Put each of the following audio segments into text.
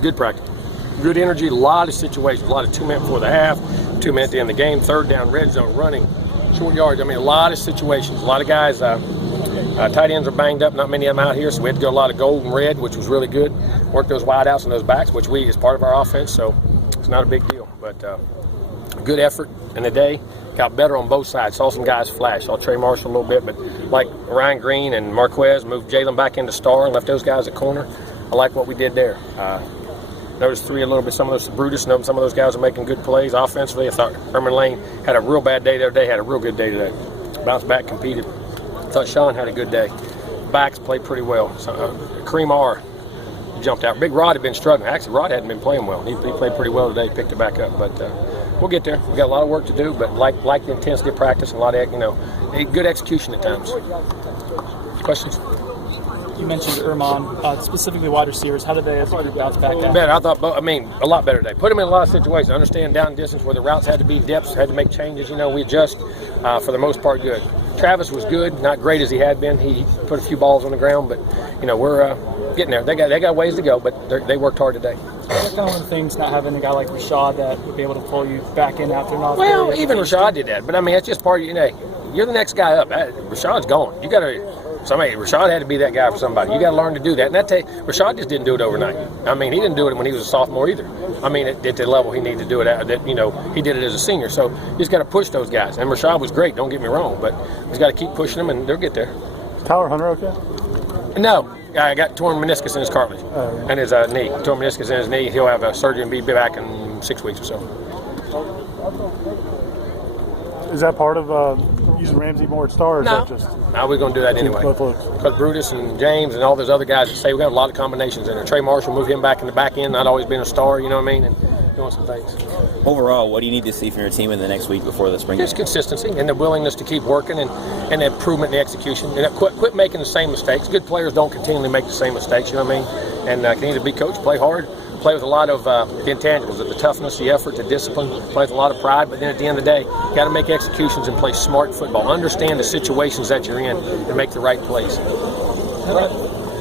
Good practice. Good energy, a lot of situations, a lot of 2 minutes before the half, 2 minutes at the end of the game, third down, red zone, running, short yards. I mean, a lot of situations. A lot of guys, tight ends are banged up, not many of them out here, so we had to go a lot of gold and red, which was really good. Work those wide outs and those backs, which is part of our offense, so it's not a big deal. But good effort in the day. Got better on both sides. Saw some guys flash. Saw Trey Marshall a little bit, but like Ryan Green and Marquez moved Jalen back into star and left those guys at corner. I like what we did there. Noticed three a little bit. Some of those Brutus, some of those guys are making good plays offensively. I thought Herman Lane had a real bad day the other day. Had a real good day today. Bounced back, competed. I thought Sean had a good day. Backs played pretty well. So, Kareem R jumped out. Big Rod had been struggling. Actually, Rod hadn't been playing well. He played pretty well today. Picked it back up, but we'll get there. We got a lot of work to do, but like the intensity of practice, and a lot of good execution at times. Questions? You mentioned Erman, specifically wide receivers. How did they as a group bounce back? Better. I thought, a lot better today. Put them in a lot of situations. Understand down distance where the routes had to be, depths had to make changes. We adjust. For the most part, good. Travis was good, not great as he had been. He put a few balls on the ground, but we're getting there. They got ways to go, but they worked hard today. That's kind of one of the things, not having a guy like Rashad that would be able to pull you back in after an off. Well, even Rashad did that, but it's just part of you're the next guy up. Rashad's gone. You got to. Rashad had to be that guy for somebody. You got to learn to do that. And Rashad just didn't do it overnight. He didn't do it when he was a sophomore either. At the level he needed to do it at, he did it as a senior. So you just got to push those guys. And Rashad was great, don't get me wrong, but he's got to keep pushing them and they'll get there. Is Tyler Hunter okay? No. I got torn meniscus in his cartilage and his knee. Torn meniscus in his knee. He'll have a surgery and be back in 6 weeks or so. Is that part of using Ramsey more at star? Or No. Is that just No, we're going to do that anyway. Because Brutus and James and all those other guys that say we got a lot of combinations in there. Trey Marshall moved him back in the back end, not always been a star, and doing some things. Overall, what do you need to see from your team in the next week before the spring? Just consistency and the willingness to keep working and improvement in the execution. And quit making the same mistakes. Good players don't continually make the same mistakes, And continue to be coached, play hard, play with a lot of the intangibles, the toughness, the effort, the discipline, play with a lot of pride. But then at the end of the day, you got to make executions and play smart football. Understand the situations that you're in and make the right plays.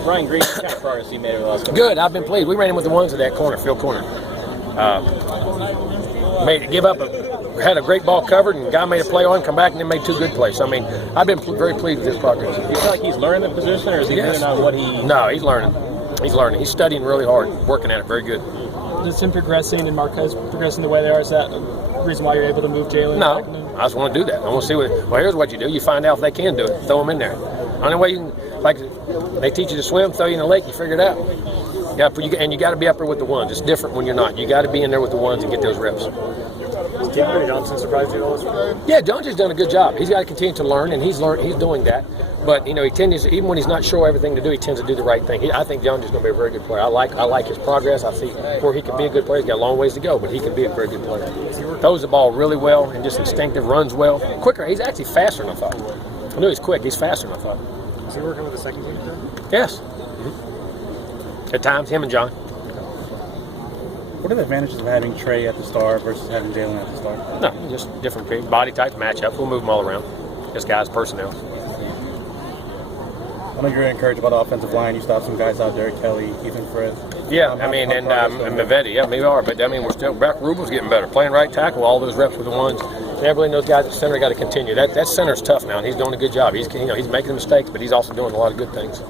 Ryan Green, what kind of progress he made over the last couple? Good. I've been pleased. We ran him with the ones at that corner, field corner. Had a great ball covered, and the guy made a play on, come back, and then made two good plays. I've been very pleased with his progress. Do you feel like he's learning the position, or is he doing on what he? No, he's learning. He's learning. He's studying really hard, working at it. Very good. Does him progressing and Marquez progressing the way they are, is that the reason why you're able to move Jalen? No, I just want to do that. I want to see here's what you do. You find out if they can do it. Throw them in there. Only way you can, they teach you to swim, throw you in the lake, you figure it out. Yeah, and you got to be up there with the ones. It's different when you're not. You got to be in there with the ones and get those reps. Has Jimbo Johnson surprised you all? Yeah, Johnson's done a good job. He's got to continue to learn, and he's doing that. But he tends, even when he's not sure everything to do, he tends to do the right thing. I think Johnson's going to be a very good player. I like his progress. I see where he can be a good player. He's got a long ways to go, but he can be a very good player. Throws the ball really well and just instinctive, runs well, quicker. He's actually faster than I thought. I knew he's quick. He's faster than I thought. Is he working with the second team today? Yes. Mm-hmm. At times, him and John. What are the advantages of having Trey at the star versus having Jalen at the star? No, just different body types, matchups. We'll move them all around. Just guys' personnel. I know you're encouraged about the offensive line. You stopped some guys out there, Kelly, Ethan Fred. Yeah, and Mavetti. Yeah, we are. But we're still back. Rubel's getting better. Playing right tackle, all those reps with the ones. And everybody knows guys at center got to continue. That center's tough now, and he's doing a good job. He's making mistakes, but he's also doing a lot of good things.